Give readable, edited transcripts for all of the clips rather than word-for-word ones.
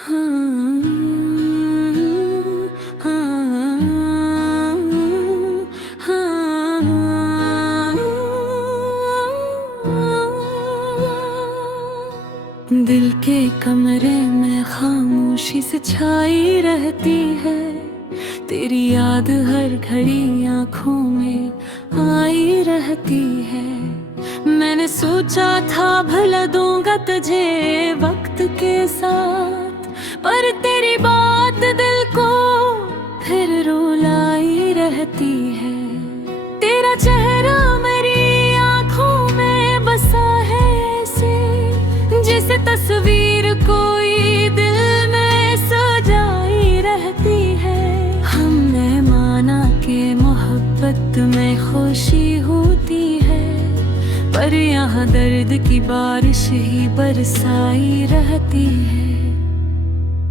हाँ, हाँ, हाँ। दिल के कमरे में खामोशी से छाई रहती है, तेरी याद हर घड़ी आँखों में आई रहती है। मैंने सोचा था भला दूंगा तुझे वक्त के साथ, पर तेरी बात दिल को फिर रुलाई रहती है। तेरा चेहरा मेरी आँखों में बसा है ऐसे, जैसे तस्वीर कोई दिल में सजाई रहती है। हमने माना कि मोहब्बत में खुशी होती है, पर यहाँ दर्द की बारिश ही बरसाई रहती है।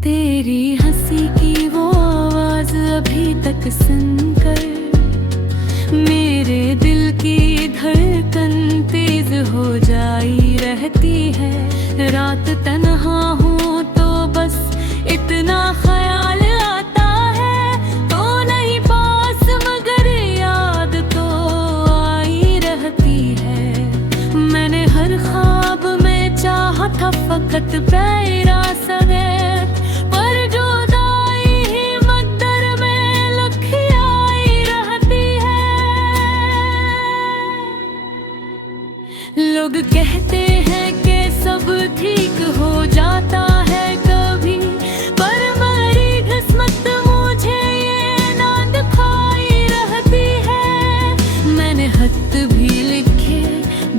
तेरी हंसी की वो आवाज अभी तक सुनकर मेरे दिल की धड़कन तेज हो जाई रहती है। रात तन्हा हूँ तो बस इतना ख्याल आता है, तो नहीं पास मगर याद तो आई रहती है। मैंने हर ख्वाब में चाहा था फकत पैरा समेत, पर जुदाई ही मकदर में लिखी आई रहती है। लोग कहते हैं कि सब ठीक हो जाता है कभी, पर मेरी किस्मत मुझे ये ना दिखाई रहती है। मैंने खत भी लिखे,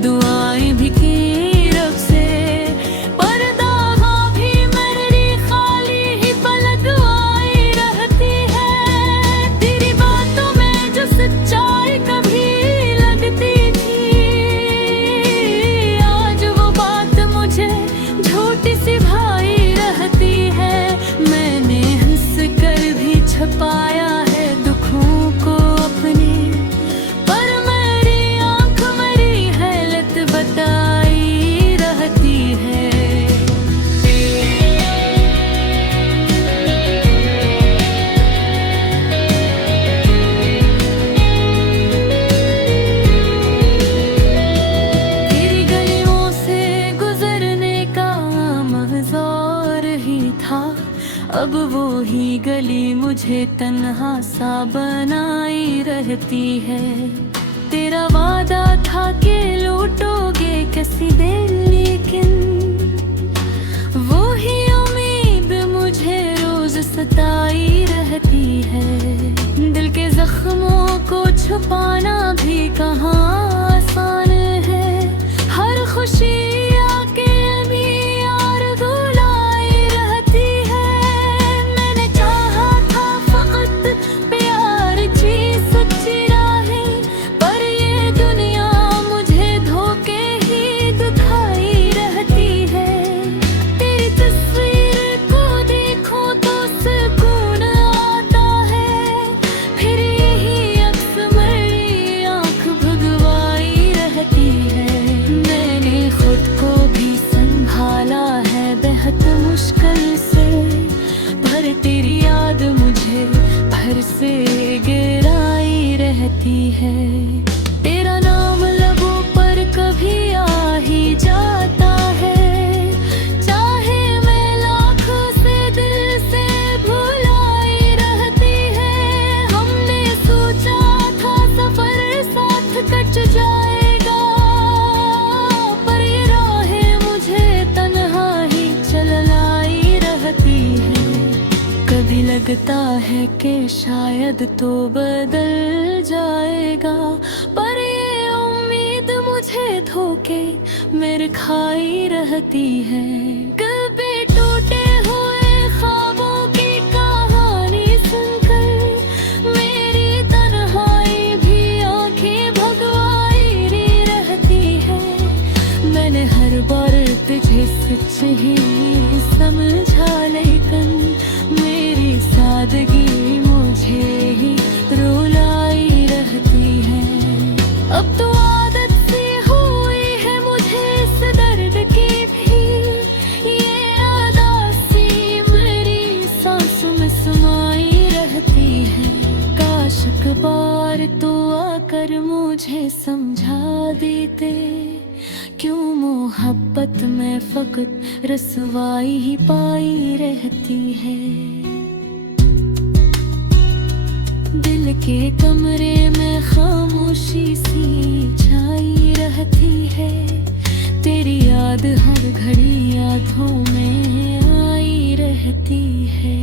दुआएं भी की रब से, पर दागा भी मेरी खाली ही पलक आई रहती है। तेरी बातों में जो सच्चाई कभी लगती थी, आज वो बात मुझे झूठी सी भाई रहती है। मैंने हंस कर भी छुपाया है दुखों को अपने, पर मेरी आंख मेरी हालत बताई रहती है। तेरी गलियों से गुजरने का महज़ूर ही था, अब वो ही गली मुझे तन्हा सा बनाई रहती है। तेरा वादा था कि लौटोगे किसी दिन, लेकिन वो ही उम्मीद मुझे रोज सताई रहती है। दिल के जख्मों को छुपाना भी कहाँ आसान है, हर खुशी आके भी यार रुलाई रहती है। मैंने चाहा था फकत प्यार की सच्ची राहें, पर ये दुनिया मुझे धोखे ही दिखाई रहती है। तेरी तस्वीर को देखो तो सुकून आता है, फिर यही अक्स मेरी आँख भगवाई रहती है। मैंने खुद को भी संभाला है बेहद मुश्किल से, पर तेरी याद मुझे भर से गिराई रहती है। तेरा नाम लबों पर कभी आ ही जाता है, चाहे मैं लाख से दिल से भुलाई रहती है। हमने सोचा था सफर साथ कट जाएगा, पर ये राहें मुझे तन्हा ही चलाई रहती है। कभी लगता है कि शायद तो बदल जाएगा, पर ये उम्मीद मुझे धोखे मेरे खाई रहती है। कभी टूटे हुए ख्वाबों की कहानी सुनकर मेरी तन्हाई भी आंखें भगवाई रहती है। मैंने हर बार तुझे सच ही समझा, लेकिन मेरी सादगी मुझे ही रुलाई रहती है। अब तो आदत सी हुई है मुझे इस दर्द की भी, ये आदत सी मुझे समझा देते, क्यों मोहब्बत में फकत रसवाई ही पाई रहती है। दिल के कमरे में खामोशी सी छाई रहती है, तेरी याद हर घड़ी यादों में आई रहती है।